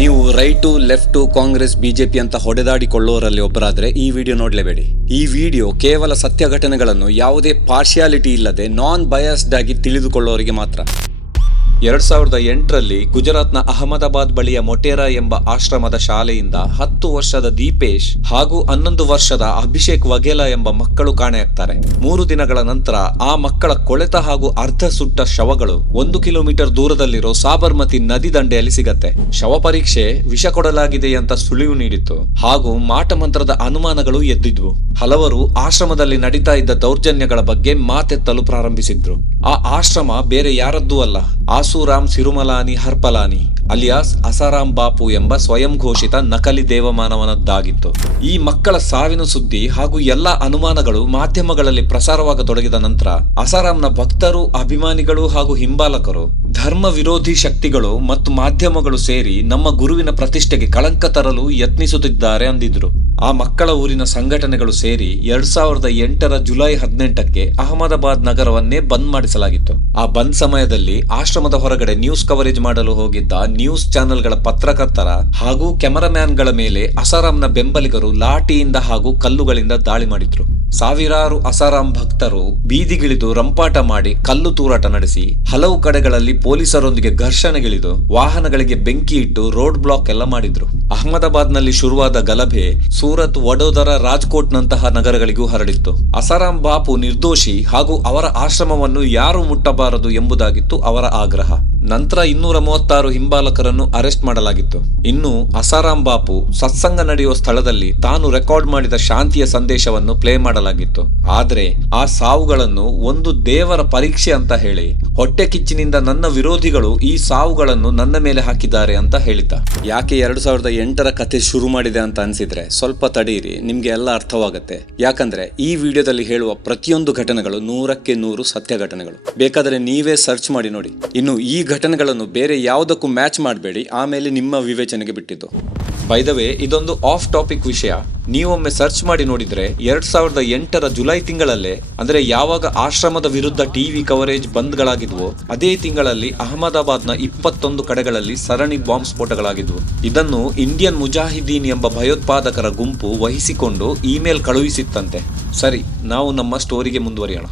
ನೀವು right left Congress BJP ಅಂತ ಹೊಡೆದಾಡಿಕೊಳ್ಳೋರಲ್ಲಿ ಒಬ್ಬರಾದ್ರೆ ಈ ವಿಡಿಯೋ ನೋಡಲೇಬೇಡಿ. ಈ ವಿಡಿಯೋ ಕೇವಲ ಸತ್ಯ ಘಟನೆಗಳನ್ನು ಯಾವುದೇ ಪಾರ್ಶಿಯಾಲಿಟಿ ಇಲ್ಲದೆ ನಾನ್ ಬಯಾಸ್ಡ್ ಆಗಿ ತಿಳಿದುಕೊಳ್ಳೋರಿಗೆ ಮಾತ್ರ. 2008ರಲ್ಲಿ ಗುಜರಾತ್ನ ಅಹಮದಾಬಾದ್ ಬಳಿಯ ಮೊಟೇರಾ ಎಂಬ ಆಶ್ರಮದ ಶಾಲೆಯಿಂದ 10 ವರ್ಷದ ದೀಪೇಶ್ ಹಾಗೂ 11 ವರ್ಷದ ಅಭಿಷೇಕ್ ವಘೇಲಾ ಎಂಬ ಮಕ್ಕಳು ಕಾಣೆಯಾಗ್ತಾರೆ. 3 ದಿನಗಳ ನಂತರ ಆ ಮಕ್ಕಳ ಕೊಳೆತ ಹಾಗೂ ಅರ್ಧ ಸುಟ್ಟ ಶವಗಳು 1 ಕಿಲೋಮೀಟರ್ ದೂರದಲ್ಲಿರೋ ಸಾಬರ್ಮತಿ ನದಿ ದಂಡೆಯಲ್ಲಿ ಸಿಗತ್ತೆ. ಶವ ಪರೀಕ್ಷೆ ವಿಷ ಕೊಡಲಾಗಿದೆ ಅಂತ ಸುಳಿವು ನೀಡಿತ್ತು ಹಾಗೂ ಮಾಟಮಂತ್ರದ ಅನುಮಾನಗಳು ಎದ್ದಿದ್ವು. ಹಲವರು ಆಶ್ರಮದಲ್ಲಿ ನಡೀತಾ ಇದ್ದ ದೌರ್ಜನ್ಯಗಳ ಬಗ್ಗೆ ಮಾತೆತ್ತಲು ಪ್ರಾರಂಭಿಸಿದ್ರು. ಆ ಆಶ್ರಮ ಬೇರೆ ಯಾರದ್ದೂ ಅಲ್ಲ, ಆಸೂರಾಮ್ ಸಿರುಮಲಾನಿ ಹರ್ಪಲಾನಿ ಅಲಿಯಾಸ್ ಅಸಾರಾಮ್ ಬಾಪು ಎಂಬ ಸ್ವಯಂ ಘೋಷಿತ ನಕಲಿ ದೇವಮಾನವನದ್ದಾಗಿತ್ತು. ಈ ಮಕ್ಕಳ ಸಾವಿನ ಸುದ್ದಿ ಹಾಗೂ ಎಲ್ಲಾ ಅನುಮಾನಗಳು ಮಾಧ್ಯಮಗಳಲ್ಲಿ ಪ್ರಸಾರವಾಗತೊಡಗಿದ ನಂತರ ಅಸಾರಾಮ್ನ ಭಕ್ತರು, ಅಭಿಮಾನಿಗಳು ಹಾಗೂ ಹಿಂಬಾಲಕರು, ಧರ್ಮ ವಿರೋಧಿ ಶಕ್ತಿಗಳು ಮತ್ತು ಮಾಧ್ಯಮಗಳು ಸೇರಿ ನಮ್ಮ ಗುರುವಿನ ಪ್ರತಿಷ್ಠೆಗೆ ಕಳಂಕ ತರಲು ಯತ್ನಿಸುತ್ತಿದ್ದಾರೆ ಅಂದಿದ್ರು. ಆ ಮಕ್ಕಳ ಊರಿನ ಸಂಘಟನೆಗಳು ಸೇರಿ 2008ರ ಜುಲೈ 18ಕ್ಕೆ ಅಹಮದಾಬಾದ್ ನಗರವನ್ನೇ ಬಂದ್ ಮಾಡಿಸಲಾಗಿತ್ತು. ಆ ಬಂದ್ ಸಮಯದಲ್ಲಿ ಆಶ್ರಮದ ಹೊರಗಡೆ ನ್ಯೂಸ್ ಕವರೇಜ್ ಮಾಡಲು ಹೋಗಿದ್ದ ನ್ಯೂಸ್ ಚಾನೆಲ್ಗಳ ಪತ್ರಕರ್ತರ ಹಾಗೂ ಕ್ಯಾಮರಾಮ್ಯಾನ್ಗಳ ಮೇಲೆ ಅಸಾರಾಮ್ನ ಬೆಂಬಲಿಗರು ಲಾಠಿಯಿಂದ ಹಾಗೂ ಕಲ್ಲುಗಳಿಂದ ದಾಳಿ ಮಾಡಿದ್ರು. ಸಾವಿರಾರು ಅಸಾರಾಮ್ ಭಕ್ತರು ಬೀದಿಗಿಳಿದು ರಂಪಾಟ ಮಾಡಿ ಕಲ್ಲು ತೂರಾಟ ನಡೆಸಿ ಹಲವು ಕಡೆಗಳಲ್ಲಿ ಪೊಲೀಸರೊಂದಿಗೆ ಘರ್ಷಣೆಗಿಳಿದು ವಾಹನಗಳಿಗೆ ಬೆಂಕಿ ಇಟ್ಟು ರೋಡ್ ಬ್ಲಾಕ್ ಎಲ್ಲ ಮಾಡಿದ್ರು. ಅಹಮದಾಬಾದ್ನಲ್ಲಿ ಶುರುವಾದ ಗಲಭೆ ಸೂರತ್, ವಡೋದರ, ರಾಜ್ಕೋಟ್ ನಂತಹ ನಗರಗಳಿಗೂ ಹರಡಿತ್ತು. ಅಸಾರಾಮ್ ಬಾಪು ನಿರ್ದೋಷಿ ಹಾಗೂ ಅವರ ಆಶ್ರಮವನ್ನು ಯಾರು ಮುಟ್ಟಬಾರದು ಎಂಬುದಾಗಿತ್ತು ಅವರ ಆಗ್ರಹ. ನಂತರ 236 ಹಿಂಬಾಲಕರನ್ನು ಅರೆಸ್ಟ್ ಮಾಡಲಾಗಿತ್ತು. ಇನ್ನು ಅಸಾರಾಮ್ ಬಾಪು ಸತ್ಸಂಗ ನಡೆಯುವ ಸ್ಥಳದಲ್ಲಿ ತಾನು ರೆಕಾರ್ಡ್ ಮಾಡಿದ ಶಾಂತಿಯ ಸಂದೇಶವನ್ನು ಪ್ಲೇ ಮಾಡಲಾಗಿತ್ತು. ಆದ್ರೆ ಆ ಸಾವುಗಳನ್ನು ಒಂದು ದೇವರ ಪರೀಕ್ಷೆ ಅಂತ ಹೇಳಿ ಹೊಟ್ಟೆ ಕಿಚ್ಚಿನಿಂದ ನನ್ನ ವಿರೋಧಿಗಳು ಈ ಸಾವುಗಳನ್ನು ನನ್ನ ಮೇಲೆ ಹಾಕಿದ್ದಾರೆ ಅಂತ ಹೇಳಿದ್ದ. ಯಾಕೆ 2008ರ ಕಥೆ ಶುರು ಮಾಡಿದೆ ಅಂತ ಅನ್ಸಿದ್ರೆ ಸ್ವಲ್ಪ ತಡೀರಿ, ನಿಮ್ಗೆ ಎಲ್ಲ ಅರ್ಥವಾಗತ್ತೆ. ಯಾಕಂದ್ರೆ ಈ ವಿಡಿಯೋದಲ್ಲಿ ಹೇಳುವ ಪ್ರತಿಯೊಂದು ಘಟನೆಗಳು 100ಕ್ಕೆ 100 ಸತ್ಯ ಘಟನೆಗಳು. ಬೇಕಾದ್ರೆ ನೀವೇ ಸರ್ಚ್ ಮಾಡಿ ನೋಡಿ. ಇನ್ನು ಈ ಘಟನೆಗಳನ್ನು ಬೇರೆ ಯಾವುದಕ್ಕೂ ಮ್ಯಾಚ್ ಮಾಡಬೇಡಿ, ಆಮೇಲೆ ನಿಮ್ಮ ವಿವೇಚನೆಗೆ ಬಿಟ್ಟಿದ್ದು. ಬೈ ದ ವೇ, ಇದೊಂದು ಆಫ್ ಟಾಪಿಕ್ ವಿಷಯ. ನೀವೊಮ್ಮೆ ಸರ್ಚ್ ಮಾಡಿ ನೋಡಿದ್ರೆ 2008ರ ಜುಲೈ ತಿಂಗಳಲ್ಲೇ, ಅಂದ್ರೆ ಯಾವಾಗ ಆಶ್ರಮದ ವಿರುದ್ಧ ಟಿವಿ ಕವರೇಜ್ ಬಂದ್ಗಳಾಗಿದ್ವು, ಅದೇ ತಿಂಗಳಲ್ಲಿ ಅಹಮದಾಬಾದ್ನ 21 ಕಡೆಗಳಲ್ಲಿ ಸರಣಿ ಬಾಂಬ್ ಸ್ಫೋಟಗಳಾಗಿದ್ವು. ಇದನ್ನು ಇಂಡಿಯನ್ ಮುಜಾಹಿದೀನ್ ಎಂಬ ಭಯೋತ್ಪಾದಕರ ಗುಂಪು ವಹಿಸಿಕೊಂಡು ಇಮೇಲ್ ಕಳುಹಿಸಿತ್ತಂತೆ. ಸರಿ, ನಾವು ನಮ್ಮ ಸ್ಟೋರಿಗೆ ಮುಂದುವರಿಯೋಣ.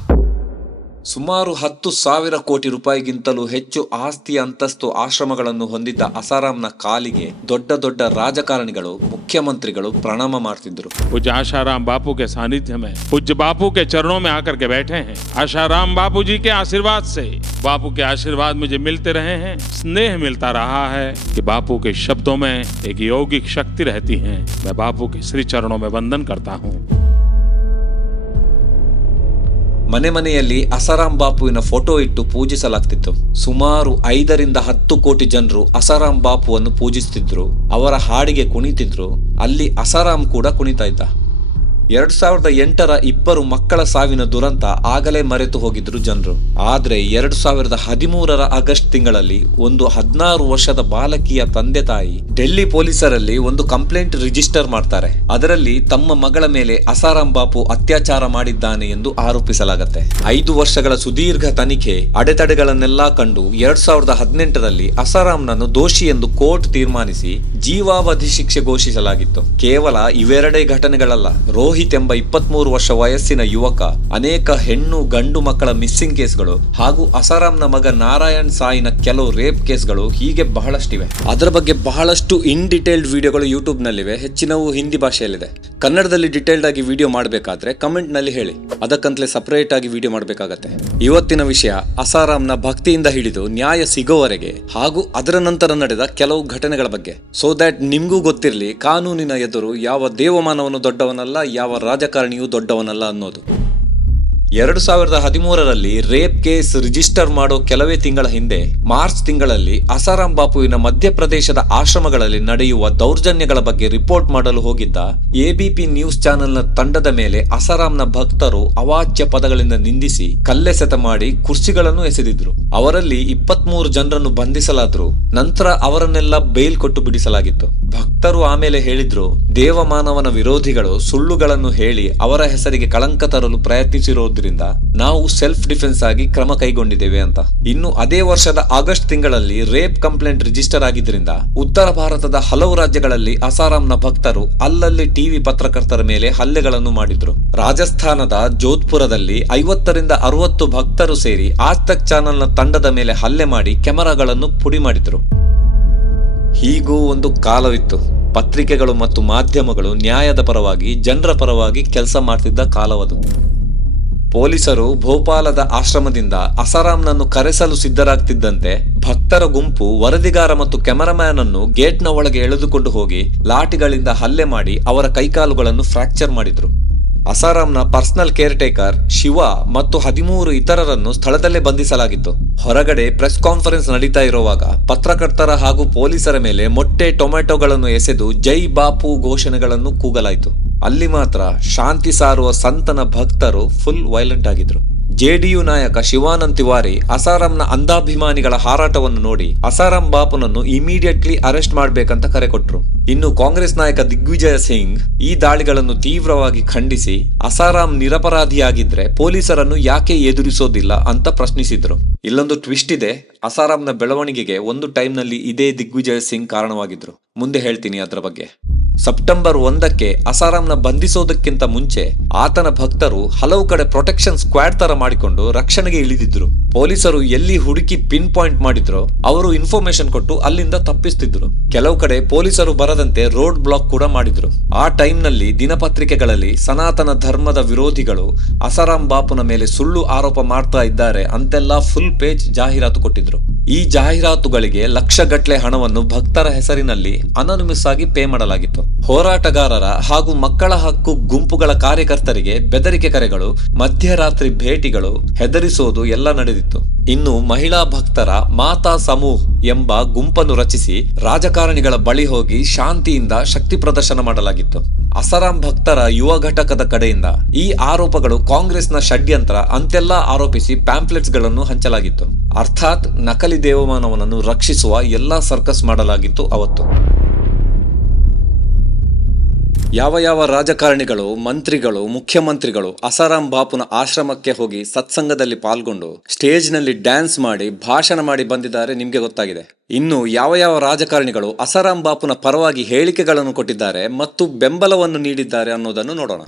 ಸುಮಾರು 10,000 ಕೋಟಿ ರೂಪಾಯಿಗಿಂತಲೂ ಹೆಚ್ಚು ಆಸ್ತಿ ಅಂತಸ್ತು ಆಶ್ರಮಗಳನ್ನು ಹೊಂದಿದ್ದ ಅಸಾರಾಮ್ನ ಕಾಲಿಗೆ ದೊಡ್ಡ ದೊಡ್ಡ ರಾಜಕಾರಣಿಗಳು, ಮುಖ್ಯಮಂತ್ರಿಗಳು ಪ್ರಣಾಮ ಮಾಡ್ತಿದ್ರು. पूज्य आशाराम बापू के सानिध्य में पूज्य बापू के चरणों में आकर के बैठे हैं. आशाराम बापू जी के आशीर्वाद से, बापू के आशीर्वाद मुझे मिलते रहे हैं, स्नेह मिलता रहा है कि बापू के शब्दों में एक यौगिक शक्ति रहती है. मैं बापू के श्री चरणों में वंदन करता हूँ. ಮನೆ ಮನೆಯಲ್ಲಿ ಅಸಾರಾಮ್ ಬಾಪುವಿನ ಫೋಟೋ ಇಟ್ಟು ಪೂಜಿಸಲಾಗ್ತಿತ್ತು. ಸುಮಾರು 5ರಿಂದ 10 ಕೋಟಿ ಜನರು ಅಸಾರಾಮ್ ಬಾಪುವನ್ನು ಪೂಜಿಸುತ್ತಿದ್ರು. ಅವರ ಹಾಡಿಗೆ ಕುಣಿತಿದ್ರು. ಅಲ್ಲಿ ಅಸಾರಾಮ್ ಕೂಡ ಕುಣಿತಾ ಇದ್ದ. 2008ರ 2 ಮಕ್ಕಳ ಸಾವಿನ ದುರಂತ ಆಗಲೇ ಮರೆತು ಹೋಗಿದ್ರು ಜನರು. ಆದ್ರೆ 2013ರ ಆಗಸ್ಟ್ ತಿಂಗಳಲ್ಲಿ ಒಂದು 16 ವರ್ಷದ ಬಾಲಕಿಯ ತಂದೆ ತಾಯಿ ಡೆಲ್ಲಿ ಪೊಲೀಸರಲ್ಲಿ ಒಂದು ಕಂಪ್ಲೇಂಟ್ ರಿಜಿಸ್ಟರ್ ಮಾಡ್ತಾರೆ. ಅದರಲ್ಲಿ ತಮ್ಮ ಮಗಳ ಮೇಲೆ ಅಸಾರಾಮ್ ಬಾಪು ಅತ್ಯಾಚಾರ ಮಾಡಿದ್ದಾನೆ ಎಂದು ಆರೋಪಿಸಲಾಗತ್ತೆ. 5 ವರ್ಷಗಳ ಸುದೀರ್ಘ ತನಿಖೆ ಅಡೆತಡೆಗಳನ್ನೆಲ್ಲಾ ಕಂಡು 2018ರಲ್ಲಿ ಅಸಾರಾಮ್ನನ್ನು ದೋಷಿ ಎಂದು ಕೋರ್ಟ್ ತೀರ್ಮಾನಿಸಿ ಜೀವಾವಧಿ ಶಿಕ್ಷೆ ಘೋಷಿಸಲಾಗಿತ್ತು. ಕೇವಲ ಇವೆರಡೇ ಘಟನೆಗಳಲ್ಲ, ರೋಹಿತ್ ಎಂಬ 23 ವರ್ಷ ವಯಸ್ಸಿನ ಯುವಕ, ಅನೇಕ ಹೆಣ್ಣು ಗಂಡು ಮಕ್ಕಳ ಮಿಸ್ಸಿಂಗ್ ಕೇಸ್ಗಳು ಹಾಗೂ ಅಸಾರಾಮ್ನ ಮಗ ನಾರಾಯಣ್ ಸಾಯಿನ ಕೆಲವು ರೇಪ್ ಕೇಸ್ಗಳು, ಹೀಗೆ ಬಹಳಷ್ಟಿವೆ. ಅದರ ಬಗ್ಗೆ ಬಹಳಷ್ಟು ಇನ್ ಡಿಟೇಲ್ಡ್ ವಿಡಿಯೋಗಳು ಯೂಟ್ಯೂಬ್ ನಲ್ಲಿವೆ. ಹೆಚ್ಚಿನವು ಹಿಂದಿ ಭಾಷೆಯಲ್ಲಿದೆ. ಕನ್ನಡದಲ್ಲಿ ಡಿಟೇಲ್ಡ್ ಆಗಿ ವಿಡಿಯೋ ಮಾಡಬೇಕಾದ್ರೆ ಕಮೆಂಟ್ ನಲ್ಲಿ ಹೇಳಿ, ಅದಕ್ಕಂತಲೇ ಸಪರೇಟ್ ಆಗಿ ವಿಡಿಯೋ ಮಾಡಬೇಕಾಗತ್ತೆ. ಇವತ್ತಿನ ವಿಷಯ ಅಸಾರಾಮ್ನ ಭಕ್ತಿಯಿಂದ ಹಿಡಿದು ನ್ಯಾಯ ಸಿಗೋವರೆಗೆ ಹಾಗೂ ಅದರ ನಂತರ ನಡೆದ ಕೆಲವು ಘಟನೆಗಳ ಬಗ್ಗೆ. ಸೋ ದ್ಯಾಟ್ ನಿಮ್ಗೂ ಗೊತ್ತಿರಲಿ, ಕಾನೂನಿನ ಎದುರು ಯಾವ ದೇವಮಾನವನು ದೊಡ್ಡವನಲ್ಲ, ಯಾವ ರಾಜಕಾರಣಿಯೂ ದೊಡ್ಡವನಲ್ಲ ಅನ್ನೋದು. 2013ರಲ್ಲಿ ರೇಪ್ ಕೇಸ್ ರಿಜಿಸ್ಟರ್ ಮಾಡೋ ಕೆಲವೇ ತಿಂಗಳ ಹಿಂದೆ ಮಾರ್ಚ್ ತಿಂಗಳಲ್ಲಿ ಅಸಾರಾಮ್ ಬಾಪುವಿನ ಮಧ್ಯಪ್ರದೇಶದ ಆಶ್ರಮಗಳಲ್ಲಿ ನಡೆಯುವ ದೌರ್ಜನ್ಯಗಳ ಬಗ್ಗೆ ರಿಪೋರ್ಟ್ ಮಾಡಲು ಹೋಗಿದ್ದ ಎಬಿಪಿ ನ್ಯೂಸ್ ಚಾನೆಲ್ನ ತಂಡದ ಮೇಲೆ ಅಸಾರಾಮ್ನ ಭಕ್ತರು ಅವಾಚ್ಯ ಪದಗಳಿಂದ ನಿಂದಿಸಿ ಕಲ್ಲೆಸೆತ ಮಾಡಿ ಕುರ್ಚಿಗಳನ್ನು ಎಸೆದಿದ್ರು. ಅವರಲ್ಲಿ 23 ಜನರನ್ನು ಬಂಧಿಸಲಾದ್ರು. ನಂತರ ಅವರನ್ನೆಲ್ಲ ಬೇಲ್ ಕೊಟ್ಟು ಬಿಡಿಸಲಾಗಿತ್ತು. ಭಕ್ತರು ಆಮೇಲೆ ಹೇಳಿದ್ರು, ದೇವಮಾನವನ ವಿರೋಧಿಗಳು ಸುಳ್ಳುಗಳನ್ನು ಹೇಳಿ ಅವರ ಹೆಸರಿಗೆ ಕಳಂಕ ತರಲು ಪ್ರಯತ್ನಿಸಿರೋದ್ರಿಂದ ನಾವು ಸೆಲ್ಫ್ ಡಿಫೆನ್ಸ್ ಆಗಿ ಕ್ರಮ ಕೈಗೊಂಡಿದ್ದೇವೆ ಅಂತ. ಇನ್ನು ಅದೇ ವರ್ಷದ ಆಗಸ್ಟ್ ತಿಂಗಳಲ್ಲಿ ರೇಪ್ ಕಂಪ್ಲೇಂಟ್ ರಿಜಿಸ್ಟರ್ ಆಗಿದ್ರಿಂದ ಉತ್ತರ ಭಾರತದ ಹಲವು ರಾಜ್ಯಗಳಲ್ಲಿ ಅಸಾರಾಂನ ಭಕ್ತರು ಅಲ್ಲಲ್ಲಿ ಟಿವಿ ಪತ್ರಕರ್ತರ ಮೇಲೆ ಹಲ್ಲೆಗಳನ್ನು ಮಾಡಿದ್ರು. ರಾಜಸ್ಥಾನದ ಜೋಧ್ಪುರದಲ್ಲಿ 50ರಿಂದ 60 ಭಕ್ತರು ಸೇರಿ ಆಜ್ ತಕ್ ಚಾನೆಲ್ನ ತಂಡದ ಮೇಲೆ ಹಲ್ಲೆ ಮಾಡಿ ಕ್ಯಾಮೆರಾಗಳನ್ನು ಪುಡಿ ಮಾಡಿದ್ರು. ಹೀಗೂ ಒಂದು ಕಾಲವಿತ್ತು. ಪತ್ರಿಕೆಗಳು ಮತ್ತು ಮಾಧ್ಯಮಗಳು ನ್ಯಾಯದ ಪರವಾಗಿ, ಜನರ ಪರವಾಗಿ ಕೆಲಸ ಮಾಡ್ತಿದ್ದ ಕಾಲವದು. ಪೊಲೀಸರು ಭೋಪಾಲದ ಆಶ್ರಮದಿಂದ ಅಸಾರಾಂನನ್ನು ಕರೆಸಲು ಸಿದ್ಧರಾಗ್ತಿದ್ದಂತೆ ಭಕ್ತರ ಗುಂಪು ವರದಿಗಾರ ಮತ್ತು ಕ್ಯಾಮರಾಮ್ಯಾನ್ ಅನ್ನು ಗೇಟ್ನ ಒಳಗೆ ಎಳೆದುಕೊಂಡು ಹೋಗಿ ಲಾಠಿಗಳಿಂದ ಹಲ್ಲೆ ಮಾಡಿ ಅವರ ಕೈಕಾಲುಗಳನ್ನು ಫ್ರಾಕ್ಚರ್ ಮಾಡಿದ್ರು. ಅಸಾರಾಂನ ಪರ್ಸನಲ್ ಕೇರ್ ಟೇಕರ್ ಶಿವ ಮತ್ತು 13 ಇತರರನ್ನು ಸ್ಥಳದಲ್ಲೇ ಬಂಧಿಸಲಾಗಿತ್ತು. ಹೊರಗಡೆ ಪ್ರೆಸ್ ಕಾನ್ಫರೆನ್ಸ್ ನಡೀತಾ ಇರುವಾಗ ಪತ್ರಕರ್ತರ ಹಾಗೂ ಪೊಲೀಸರ ಮೇಲೆ ಮೊಟ್ಟೆ, ಟೊಮೆಟೊಗಳನ್ನು ಎಸೆದು ಜೈ ಬಾಪು ಘೋಷಣೆಗಳನ್ನು ಕೂಗಲಾಯಿತು. ಅಲ್ಲಿ ಮಾತ್ರ ಶಾಂತಿ ಸಾರುವ ಸಂತನ ಭಕ್ತರು ಫುಲ್ ವೈಲೆಂಟ್ ಆಗಿದ್ರು. ಜೆಡಿಯು ನಾಯಕ ಶಿವಾನಂದ್ ತಿವಾರಿ ಅಸಾರಾಂನ ಅಂಧಾಭಿಮಾನಿಗಳ ಹಾರಾಟವನ್ನು ನೋಡಿ ಅಸಾರಾಂ ಬಾಪುನನ್ನು ಇಮಿಡಿಯೇಟ್ಲಿ ಅರೆಸ್ಟ್ ಮಾಡಬೇಕಂತ ಕರೆ ಕೊಟ್ರು. ಇನ್ನು ಕಾಂಗ್ರೆಸ್ ನಾಯಕ ದಿಗ್ವಿಜಯ ಸಿಂಗ್ ಈ ದಾಳಿಗಳನ್ನು ತೀವ್ರವಾಗಿ ಖಂಡಿಸಿ ಅಸಾರಾಂ ನಿರಪರಾಧಿಯಾಗಿದ್ರೆ ಪೊಲೀಸರನ್ನು ಯಾಕೆ ಎದುರಿಸೋದಿಲ್ಲ ಅಂತ ಪ್ರಶ್ನಿಸಿದ್ರು. ಇಲ್ಲೊಂದು ಟ್ವಿಸ್ಟ್ ಇದೆ. ಅಸಾರಾಂನ ಬೆಳವಣಿಗೆಗೆ ಒಂದು ಟೈಮ್ನಲ್ಲಿ ಇದೇ ದಿಗ್ವಿಜಯ ಸಿಂಗ್ ಕಾರಣವಾಗಿದ್ರು. ಮುಂದೆ ಹೇಳ್ತೀನಿ ಅದರ ಬಗ್ಗೆ. ಸೆಪ್ಟೆಂಬರ್ 1ಕ್ಕೆ ಅಸಾರಾಂನ ಬಂಧಿಸೋದಕ್ಕಿಂತ ಮುಂಚೆ ಆತನ ಭಕ್ತರು ಹಲವು ಕಡೆ ಪ್ರೊಟೆಕ್ಷನ್ ಸ್ಕ್ವಾಡ್ ತರ ಮಾಡಿಕೊಂಡು ರಕ್ಷಣೆಗೆ ಇಳಿದಿದ್ರು. ಪೊಲೀಸರು ಎಲ್ಲಿ ಹುಡುಕಿ ಪಿನ್ ಪಾಯಿಂಟ್ ಮಾಡಿದ್ರೋ ಅವರು ಇನ್ಫಾರ್ಮೇಶನ್ ಕೊಟ್ಟು ಅಲ್ಲಿಂದ ತಪ್ಪಿಸ್ತಿದ್ರು. ಕೆಲವು ಕಡೆ ಪೊಲೀಸರು ಬರದಂತೆ ರೋಡ್ ಬ್ಲಾಕ್ ಕೂಡ ಮಾಡಿದ್ರು. ಆ ಟೈಮ್ನಲ್ಲಿ ದಿನಪತ್ರಿಕೆಗಳಲ್ಲಿ ಸನಾತನ ಧರ್ಮದ ವಿರೋಧಿಗಳು ಅಸಾರಾಂ ಬಾಪುನ ಮೇಲೆ ಸುಳ್ಳು ಆರೋಪ ಮಾಡ್ತಾ ಇದ್ದಾರೆ ಅಂತೆಲ್ಲ ಫುಲ್ ಪೇಜ್ ಜಾಹೀರಾತು ಕೊಟ್ಟಿದ್ರು. ಈ ಜಾಹೀರಾತುಗಳಿಗೆ ಲಕ್ಷಗಟ್ಲೆ ಹಣವನ್ನು ಭಕ್ತರ ಹೆಸರಿನಲ್ಲಿ ಅನಾನಿಮಸ್ ಆಗಿ ಪೇ ಮಾಡಲಾಗಿತ್ತು. ಹೋರಾಟಗಾರರ ಹಾಗೂ ಮಕ್ಕಳ ಹಕ್ಕು ಗುಂಪುಗಳ ಕಾರ್ಯಕರ್ತರಿಗೆ ಬೆದರಿಕೆ ಕರೆಗಳು, ಮಧ್ಯರಾತ್ರಿ ಭೇಟಿಗಳು, ಹೆದರಿಸೋದು ಎಲ್ಲ ನಡೆದಿತ್ತು. ಇನ್ನು ಮಹಿಳಾ ಭಕ್ತರ ಮಾತಾ ಸಮೂಹ್ ಎಂಬ ಗುಂಪನ್ನು ರಚಿಸಿ ರಾಜಕಾರಣಿಗಳ ಬಳಿ ಹೋಗಿ ಶಾಂತಿಯಿಂದ ಶಕ್ತಿ ಪ್ರದರ್ಶನ ಮಾಡಲಾಗಿತ್ತು. ಅಸಾರಾಂ ಭಕ್ತರ ಯುವ ಘಟಕದ ಕಡೆಯಿಂದ ಈ ಆರೋಪಗಳು ಕಾಂಗ್ರೆಸ್ನ ಷಡ್ಯಂತ್ರ ಅಂತೆಲ್ಲ ಆರೋಪಿಸಿ ಪ್ಯಾಂಪ್ಲೆಟ್ಸ್ ಗಳನ್ನು ಹಂಚಲಾಗಿತ್ತು. ಅರ್ಥಾತ್ ನಕಲಿ ದೇವಮಾನವನನ್ನು ರಕ್ಷಿಸುವ ಎಲ್ಲಾ ಸರ್ಕಸ್ ಮಾಡಲಾಗಿತ್ತು ಅವತ್ತು. ಯಾವ ರಾಜಕಾರಣಿಗಳು, ಮಂತ್ರಿಗಳು, ಮುಖ್ಯಮಂತ್ರಿಗಳು ಅಸಾರಾಂ ಬಾಪುನ ಆಶ್ರಮಕ್ಕೆ ಹೋಗಿ ಸತ್ಸಂಗದಲ್ಲಿ ಪಾಲ್ಗೊಂಡು ಸ್ಟೇಜ್ನಲ್ಲಿ ಡ್ಯಾನ್ಸ್ ಮಾಡಿ ಭಾಷಣ ಮಾಡಿ ಬಂದಿದ್ದಾರೆ ನಿಮ್ಗೆ ಗೊತ್ತಾಗಿದೆ. ಇನ್ನು ಯಾವ ರಾಜಕಾರಣಿಗಳು ಅಸಾರಾಂ ಬಾಪುನ ಪರವಾಗಿ ಹೇಳಿಕೆಗಳನ್ನು ಕೊಟ್ಟಿದ್ದಾರೆ ಮತ್ತು ಬೆಂಬಲವನ್ನು ನೀಡಿದ್ದಾರೆ ಅನ್ನೋದನ್ನು ನೋಡೋಣ.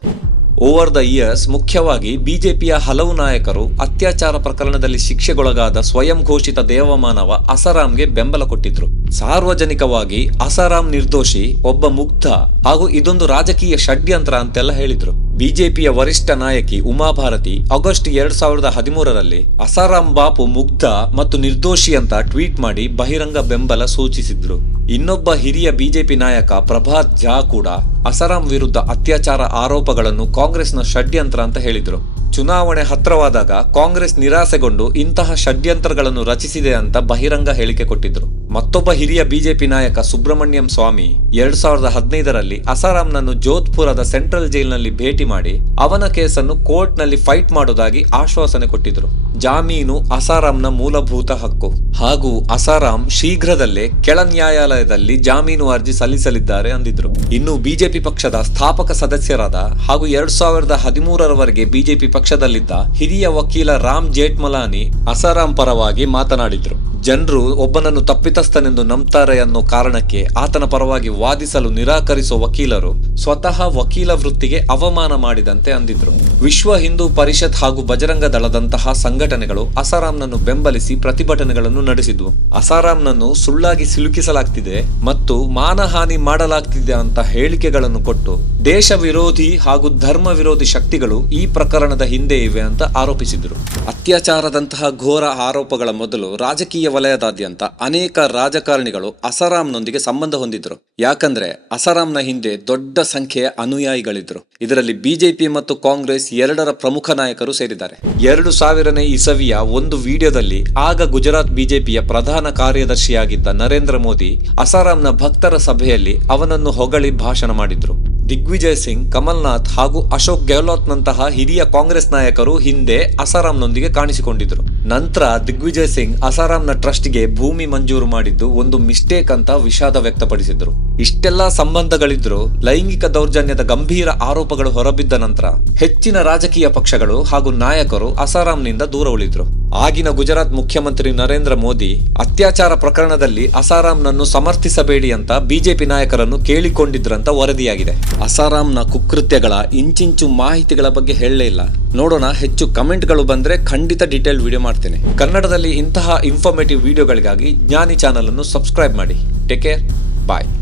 ಓವರ್ ದ ಇಯರ್ಸ್ ಮುಖ್ಯವಾಗಿ ಬಿಜೆಪಿಯ ಹಲವು ನಾಯಕರು ಅತ್ಯಾಚಾರ ಪ್ರಕರಣದಲ್ಲಿ ಶಿಕ್ಷೆಗೊಳಗಾದ ಸ್ವಯಂ ಘೋಷಿತ ದೇವಮಾನವ ಅಸಾರಾಂಗೆ ಬೆಂಬಲ ಕೊಟ್ಟಿದ್ರು. ಸಾರ್ವಜನಿಕವಾಗಿ ಅಸಾರಾಂ ನಿರ್ದೋಷಿ, ಒಬ್ಬ ಮುಗ್ಧ ಹಾಗೂ ಇದೊಂದು ರಾಜಕೀಯ ಷಡ್ಯಂತ್ರ ಅಂತೆಲ್ಲ ಹೇಳಿದ್ರು. ಬಿಜೆಪಿಯ ವರಿಷ್ಠ ನಾಯಕಿ ಉಮಾಭಾರತಿ ಆಗಸ್ಟ್ 2013ರಲ್ಲಿ ಅಸಾರಾಂ ಬಾಪು ಮುಗ್ಧ ಮತ್ತು ನಿರ್ದೋಷಿ ಅಂತ ಟ್ವೀಟ್ ಮಾಡಿ ಬಹಿರಂಗ ಬೆಂಬಲ ಸೂಚಿಸಿದ್ರು. ಇನ್ನೊಬ್ಬ ಹಿರಿಯ ಬಿಜೆಪಿ ನಾಯಕ ಪ್ರಭಾತ್ ಝಾ ಕೂಡ ಅಸಾರಾಂ ವಿರುದ್ಧ ಅತ್ಯಾಚಾರ ಆರೋಪಗಳನ್ನು ಕಾಂಗ್ರೆಸ್ನ ಷಡ್ಯಂತ್ರ ಅಂತ ಹೇಳಿದ್ರು. ಚುನಾವಣೆ ಹತ್ರವಾದಾಗ ಕಾಂಗ್ರೆಸ್ ನಿರಾಸೆಗೊಂಡು ಇಂತಹ ಷಡ್ಯಂತ್ರಗಳನ್ನು ರಚಿಸಿದೆ ಅಂತ ಬಹಿರಂಗ ಹೇಳಿಕೆ ಕೊಟ್ಟಿದ್ರು. ಮತ್ತೊಬ್ಬ ಹಿರಿಯ ಬಿಜೆಪಿ ನಾಯಕ ಸುಬ್ರಹ್ಮಣ್ಯಂ ಸ್ವಾಮಿ 2015ರಲ್ಲಿ ಅಸಾರಾಂನನ್ನು ಜೋಧ್ಪುರದ ಸೆಂಟ್ರಲ್ ಜೈಲ್ನಲ್ಲಿ ಭೇಟಿ ಮಾಡಿ ಅವನ ಕೇಸನ್ನು ಕೋರ್ಟ್ನಲ್ಲಿ ಫೈಟ್ ಮಾಡೋದಾಗಿ ಆಶ್ವಾಸನೆ ಕೊಟ್ಟಿದ್ರು. ಜಾಮೀನು ಅಸಾರಾಂನ ಮೂಲಭೂತ ಹಕ್ಕು ಹಾಗೂ ಅಸಾರಾಂ ಶೀಘ್ರದಲ್ಲೇ ಕೆಳ ನ್ಯಾಯಾಲಯದಲ್ಲಿ ಜಾಮೀನು ಅರ್ಜಿ ಸಲ್ಲಿಸಲಿದ್ದಾರೆ ಅಂದಿದ್ರು. ಇನ್ನು ಬಿಜೆಪಿ ಪಕ್ಷದ ಸ್ಥಾಪಕ ಸದಸ್ಯರಾದ ಹಾಗೂ 2013ರವರೆಗೆ ಬಿಜೆಪಿ ಪಕ್ಷದಲ್ಲಿದ್ದ ಹಿರಿಯ ವಕೀಲ ರಾಮ್ ಜೇಠ್ಮಲಾನಿ ಅಸಾರಾಂ ಪರವಾಗಿ ಮಾತನಾಡಿದ್ರು. ಜನರು ಒಬ್ಬನನ್ನು ತಪ್ಪಿತಸ್ಥನೆಂದು ನಂಬ್ತಾರೆ ಅನ್ನೋ ಕಾರಣಕ್ಕೆ ಆತನ ಪರವಾಗಿ ವಾದಿಸಲು ನಿರಾಕರಿಸುವ ವಕೀಲರು ಸ್ವತಃ ವಕೀಲ ವೃತ್ತಿಗೆ ಅವಮಾನ ಮಾಡಿದಂತೆ ಅಂದಿದ್ರು. ವಿಶ್ವ ಹಿಂದೂ ಪರಿಷತ್ ಹಾಗೂ ಬಜರಂಗ ದಳದಂತಹ ಸಂಘಟನೆಗಳು ಅಸಾರಾಂನನ್ನು ಬೆಂಬಲಿಸಿ ಪ್ರತಿಭಟನೆಗಳನ್ನು ನಡೆಸಿದ್ವು. ಅಸಾರಾಂನನ್ನು ಸುಳ್ಳಾಗಿ ಸಿಲುಕಿಸಲಾಗ್ತಿದೆ ಮತ್ತು ಮಾನಹಾನಿ ಮಾಡಲಾಗ್ತಿದೆ ಅಂತ ಹೇಳಿಕೆಗಳನ್ನು ಕೊಟ್ಟು ದೇಶ ವಿರೋಧಿ ಹಾಗೂ ಧರ್ಮ ವಿರೋಧಿ ಶಕ್ತಿಗಳು ಈ ಪ್ರಕರಣದ ಹಿಂದೆ ಇವೆ ಅಂತ ಆರೋಪಿಸಿದ್ರು. ಅತ್ಯಾಚಾರದಂತಹ ಘೋರ ಆರೋಪಗಳ ಮೊದಲು ರಾಜಕೀಯ ವಲಯದಾದ್ಯಂತ ಅನೇಕ ರಾಜಕಾರಣಿಗಳು ಅಸಾರಾಂನೊಂದಿಗೆ ಸಂಬಂಧ ಹೊಂದಿದ್ರು. ಯಾಕಂದ್ರೆ ಅಸಾರಾಂನ ಹಿಂದೆ ದೊಡ್ಡ ಸಂಖ್ಯೆಯ ಅನುಯಾಯಿಗಳಿದ್ರು. ಇದರಲ್ಲಿ ಬಿಜೆಪಿ ಮತ್ತು ಕಾಂಗ್ರೆಸ್ ಎರಡರ ಪ್ರಮುಖ ನಾಯಕರು ಸೇರಿದ್ದಾರೆ. 2000ನೇ ಇಸವಿಯ ಒಂದು ವಿಡಿಯೋದಲ್ಲಿ ಆಗ ಗುಜರಾತ್ ಬಿಜೆಪಿಯ ಪ್ರಧಾನ ಕಾರ್ಯದರ್ಶಿಯಾಗಿದ್ದ ನರೇಂದ್ರ ಮೋದಿ ಅಸಾರಾಂನ ಭಕ್ತರ ಸಭೆಯಲ್ಲಿ ಅವನನ್ನು ಹೊಗಳಿ ಭಾಷಣ ಮಾಡಿದ್ರು. ದಿಗ್ವಿಜಯ್ ಸಿಂಗ್, ಕಮಲ್ನಾಥ್ ಹಾಗೂ ಅಶೋಕ್ ಗೆಹ್ಲೋಟ್ ನಂತಹ ಹಿರಿಯ ಕಾಂಗ್ರೆಸ್ ನಾಯಕರು ಹಿಂದೆ ಅಸಾರಾಂನೊಂದಿಗೆ ಕಾಣಿಸಿಕೊಂಡಿದ್ರು. ನಂತರ ದಿಗ್ವಿಜಯ್ ಸಿಂಗ್ ಅಸಾರಾಂನ ಟ್ರಸ್ಟ್ಗೆ ಭೂಮಿ ಮಂಜೂರು ಮಾಡಿದ್ದು ಒಂದು ಮಿಸ್ಟೇಕ್ ಅಂತ ವಿಷಾದ ವ್ಯಕ್ತಪಡಿಸಿದ್ರು. ಇಷ್ಟೆಲ್ಲಾ ಸಂಬಂಧಗಳಿದ್ರು ಲೈಂಗಿಕ ದೌರ್ಜನ್ಯದ ಗಂಭೀರ ಆರೋಪಗಳು ಹೊರಬಿದ್ದ ನಂತರ ಹೆಚ್ಚಿನ ರಾಜಕೀಯ ಪಕ್ಷಗಳು ಹಾಗೂ ನಾಯಕರು ಅಸಾರಾಂನಿಂದ ದೂರ ಉಳಿದ್ರು. ಆಗಿನ ಗುಜರಾತ್ ಮುಖ್ಯಮಂತ್ರಿ ನರೇಂದ್ರ ಮೋದಿ ಅತ್ಯಾಚಾರ ಪ್ರಕರಣದಲ್ಲಿ ಅಸಾರಾಂನನ್ನು ಸಮರ್ಥಿಸಬೇಡಿ ಅಂತ ಬಿಜೆಪಿ ನಾಯಕರನ್ನು ಕೇಳಿಕೊಂಡಿದ್ರಂತ ವರದಿಯಾಗಿದೆ. ಅಸಾರಾಂನ ಕುಕೃತ್ಯಗಳ ಇಂಚಿಂಚು ಮಾಹಿತಿಗಳ ಬಗ್ಗೆ ಹೇಳಲೇ ಇಲ್ಲ. ನೋಡೋಣ, ಹೆಚ್ಚು ಕಮೆಂಟ್ಗಳು ಬಂದ್ರೆ ಖಂಡಿತ ಡೀಟೇಲ್ ವಿಡಿಯೋ ಮಾಡ್ತೇನೆ. ಕನ್ನಡದಲ್ಲಿ ಇಂತಹ ಇನ್ಫಾರ್ಮೇಟಿವ್ ವಿಡಿಯೋಗಳಿಗಾಗಿ ಜ್ಞಾನಿ ಚಾನಲ್ ಅನ್ನು ಸಬ್ಸ್ಕ್ರೈಬ್ ಮಾಡಿ. ಟೇಕ್ ಕೇರ್, ಬಾಯ್.